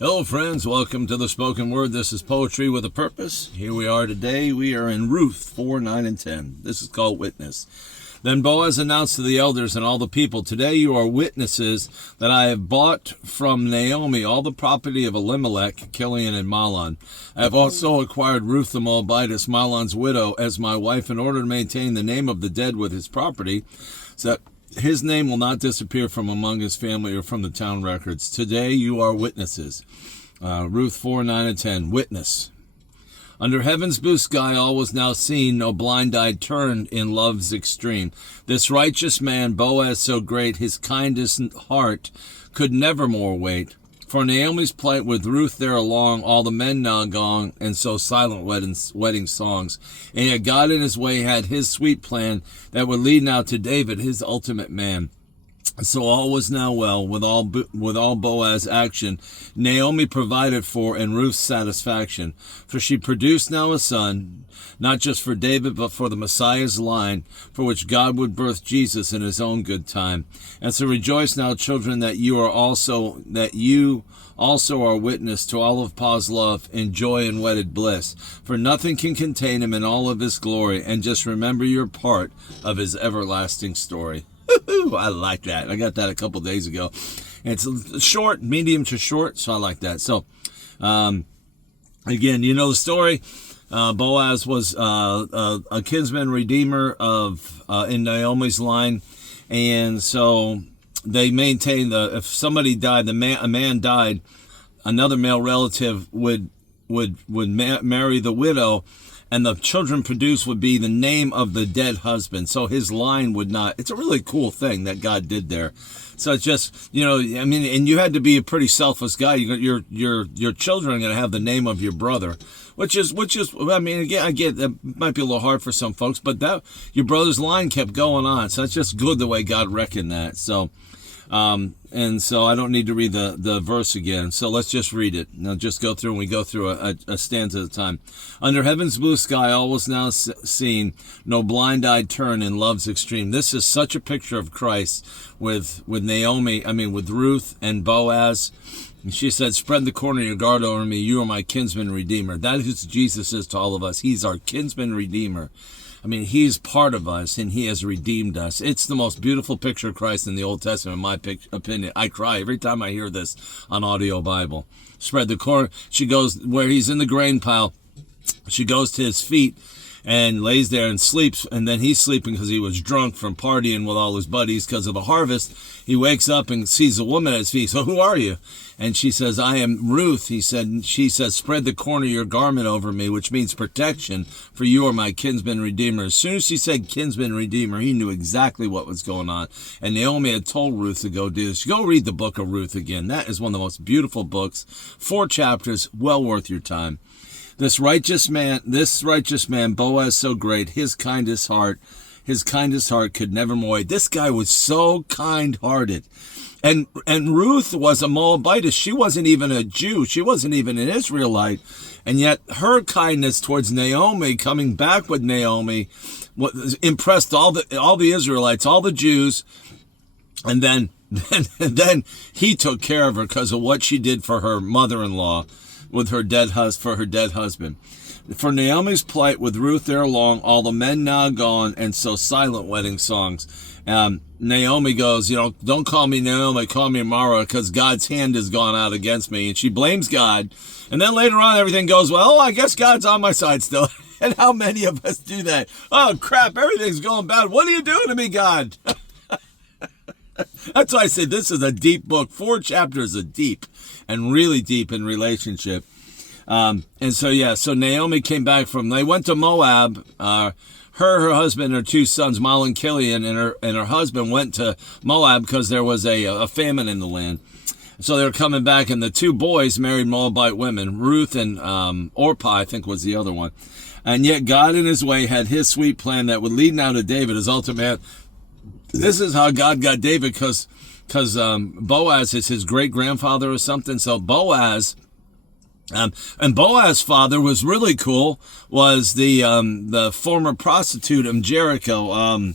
Hello, friends. Welcome to the Spoken Word. This is Poetry with a Purpose. Here we are today. We are in Ruth 4, 9, and 10. This is called Witness. Then Boaz announced to the elders and all the people, "Today you are witnesses that I have bought from Naomi all the property of Elimelech, Chilion, and Mahlon. I have also acquired Ruth the Moabitess, Mahlon's widow, as my wife in order to maintain the name of the dead with his property, so that his name will not disappear from among his family or from the town records. Today you are witnesses." Ruth 4, 9, and 10. Witness. Under heaven's blue sky all was now seen, no blind eye turned in love's extreme. This righteous man, Boaz so great, his kindest heart could never more wait. For Naomi's plight with Ruth there along, all the men now gone, and so silent wedding songs. And yet God in his way had his sweet plan that would lead now to David, his ultimate man. So all was now well with all Boaz's action. Naomi provided for and Ruth's satisfaction. For she produced now a son, not just for David, but for the Messiah's line, for which God would birth Jesus in his own good time. And so rejoice now, children, that you also are witness to all of Pa's love in joy and wedded bliss. For nothing can contain him in all of his glory. And just remember your part of his everlasting story. I like that. I got that a couple days ago. And it's short, medium to short, so I like that. So, again, you know the story. Boaz was a kinsman redeemer in Naomi's line, and so they maintained if somebody died, a man died, another male relative would marry the widow, and the children produced would be the name of the dead husband. So his line would not. It's a really cool thing that God did there. So it's just, I mean, and you had to be a pretty selfless guy. Your children are going to have the name of your brother, which is, I mean, again, I get that might be a little hard for some folks, but that your brother's line kept going on. So it's just good the way God reckoned that. So, and so I don't need to read the verse again. So let's just read it. Now just go through, and we go through a stanza at a time. Under heaven's blue sky, all was now seen, no blind eye turn in love's extreme. This is such a picture of Christ with Ruth and Boaz. And she said, "Spread the corner of your guard over me. You are my kinsman redeemer." That is who Jesus is to all of us. He's our kinsman redeemer. I mean, he's part of us, and he has redeemed us. It's the most beautiful picture of Christ in the Old Testament, in my opinion. I cry every time I hear this on audio Bible. Spread the corner. She goes where he's in the grain pile. She goes to his feet and lays there and sleeps. And then he's sleeping because he was drunk from partying with all his buddies because of the harvest. He wakes up and sees a woman at his feet. "So who are you?" And she says, "I am Ruth." She says, "Spread the corner of your garment over me," which means protection, for you are my kinsman redeemer. As soon as she said kinsman redeemer, he knew exactly what was going on. And Naomi had told Ruth to go do this. Go read the book of Ruth again. That is one of the most beautiful books. 4 chapters, well worth your time. This righteous man, Boaz so great, his kindest heart could never more wait. This guy was so kind-hearted. And Ruth was a Moabitess. She wasn't even a Jew. She wasn't even an Israelite. And yet her kindness towards Naomi, coming back with Naomi, impressed all the Israelites, all the Jews. And then he took care of her because of what she did for her mother-in-law with her dead husband. For Naomi's plight with Ruth there along, all the men now gone, and so silent wedding songs. Naomi goes, "Don't call me Naomi, call me Mara, because God's hand has gone out against me." And she blames God. And then later on, everything goes, well, I guess God's on my side still. And how many of us do that? Oh, crap, everything's going bad. What are you doing to me, God? That's why I say this is a deep book. 4 chapters are deep and really deep in relationship. So Naomi came back they went to Moab. Her husband, her 2 sons, Mahlon and Chilion, and her husband went to Moab because there was a famine in the land. So they were coming back, and the 2 boys married Moabite women, Ruth and Orpah, I think was the other one. And yet God in his way had his sweet plan that would lead now to David, his ultimate. This is how God got David, because Boaz is his great-grandfather or something. So Boaz, and Boaz's father was really cool, was the former prostitute of Jericho.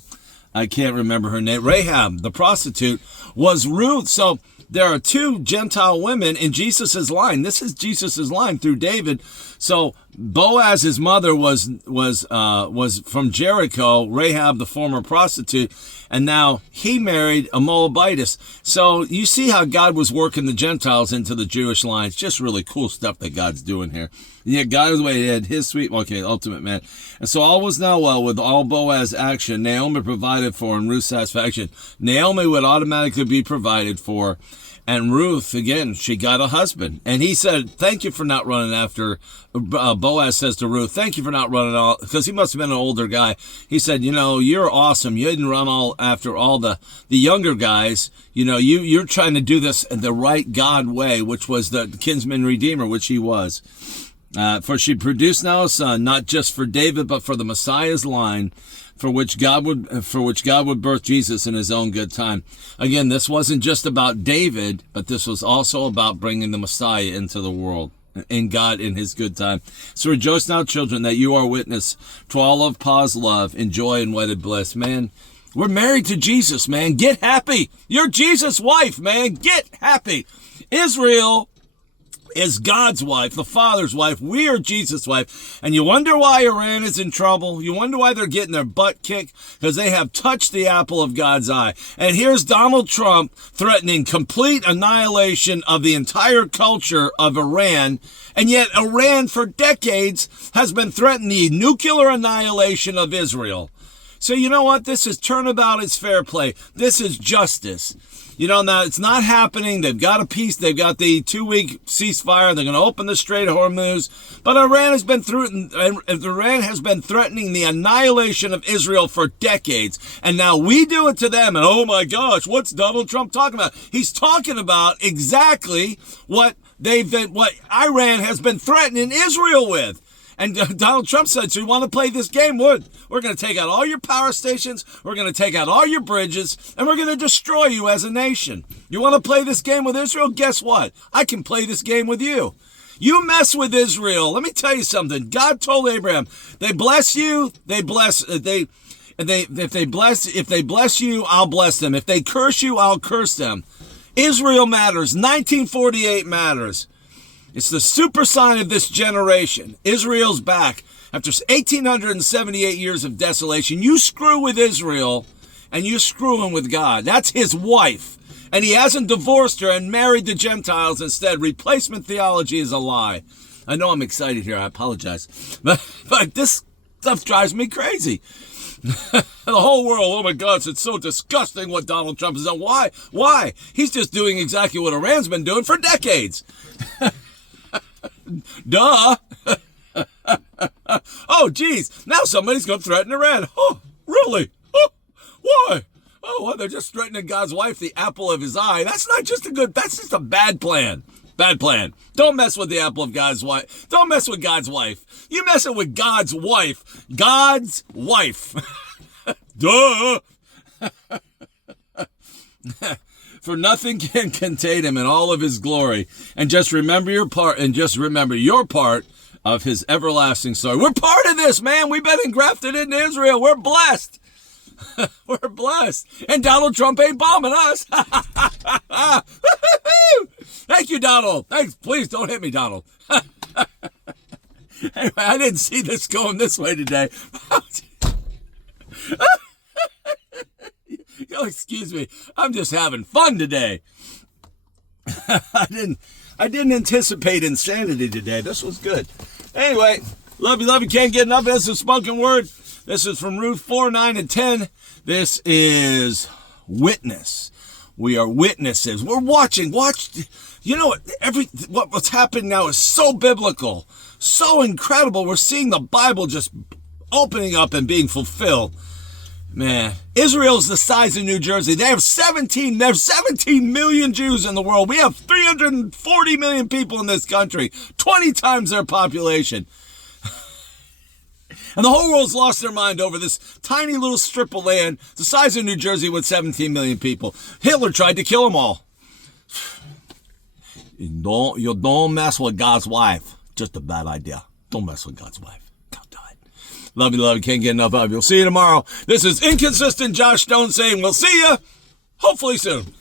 I can't remember her name. Rahab, the prostitute, was Ruth. So there are two Gentile women in Jesus's line. This is Jesus's line through David. So Boaz, his mother, was from Jericho, Rahab, the former prostitute, and now he married a Moabitess. So you see how God was working the Gentiles into the Jewish lines. Just really cool stuff that God's doing here. Yeah, God was waiting his sweet, ultimate man. And so all was now well with all Boaz's action. Naomi provided for and Ruth's satisfaction. Naomi would automatically be provided for. And Ruth, again, she got a husband. And he said, thank you for not running after, Boaz says to Ruth, thank you for not running because he must have been an older guy. He said, you're awesome. You didn't run after all the younger guys. You're trying to do this in the right God way, which was the kinsman redeemer, which he was. For she produced now a son, not just for David, but for the Messiah's line, for which God would birth Jesus in his own good time. Again, this wasn't just about David, but this was also about bringing the Messiah into the world in God in his good time. So rejoice now, children, that you are witness to all of Pa's love and joy and wedded bliss. Man, we're married to Jesus, man. Get happy. You're Jesus' wife, man. Get happy. Israel is God's wife, the Father's wife. We are Jesus' wife. And you wonder why Iran is in trouble. You wonder why they're getting their butt kicked, because they have touched the apple of God's eye. And here's Donald Trump threatening complete annihilation of the entire culture of Iran. And yet Iran for decades has been threatening the nuclear annihilation of Israel. So you know what? This is turnabout. It's fair play. This is justice. Now it's not happening. They've got a peace. They've got the 2-week ceasefire. They're going to open the Strait of Hormuz. But Iran has been threatening the annihilation of Israel for decades. And now we do it to them. And oh my gosh, what's Donald Trump talking about? He's talking about exactly what Iran has been threatening Israel with. And Donald Trump said, so you want to play this game? We're going to take out all your power stations. We're going to take out all your bridges. And we're going to destroy you as a nation. You want to play this game with Israel? Guess what? I can play this game with you. You mess with Israel. Let me tell you something. God told Abraham, they bless you, if they bless you, I'll bless them. If they curse you, I'll curse them. Israel matters. 1948 matters. It's the super sign of this generation. Israel's back. After 1,878 years of desolation, you screw with Israel and you screw him with God. That's his wife. And he hasn't divorced her and married the Gentiles instead. Replacement theology is a lie. I know I'm excited here. I apologize. But this stuff drives me crazy. The whole world, oh my gosh, it's so disgusting what Donald Trump has done. Why? Why? He's just doing exactly what Iran's been doing for decades. Duh. Oh, geez. Now somebody's going to threaten Iran. Oh, really? Oh, why? Oh, well, they're just threatening God's wife, the apple of his eye. That's just a bad plan. Bad plan. Don't mess with the apple of God's wife. Don't mess with God's wife. You mess it with God's wife. God's wife. Duh. For nothing can contain him in all of his glory. And just remember your part, of his everlasting story. We're part of this, man. We've been engrafted into Israel. We're blessed. We're blessed. And Donald Trump ain't bombing us. Thank you, Donald. Thanks. Please don't hit me, Donald. Anyway, I didn't see this going this way today. Excuse me. I'm just having fun today. I didn't anticipate insanity today. This was good. Anyway, love you. Can't get enough. This is spoken word. This is from Ruth 4, 9, and 10. This is witness. We are witnesses. We're watching. You know what? What's happening now is so biblical, so incredible. We're seeing the Bible just opening up and being fulfilled. Man, Israel's the size of New Jersey. There's 17 million Jews in the world. We have 340 million people in this country, 20 times their population. And the whole world's lost their mind over this tiny little strip of land, the size of New Jersey with 17 million people. Hitler tried to kill them all. You don't mess with God's wife. Just a bad idea. Don't mess with God's wife. Love you. Can't get enough of you. We'll see you tomorrow. This is Inconsistent Josh Stone saying we'll see you hopefully soon.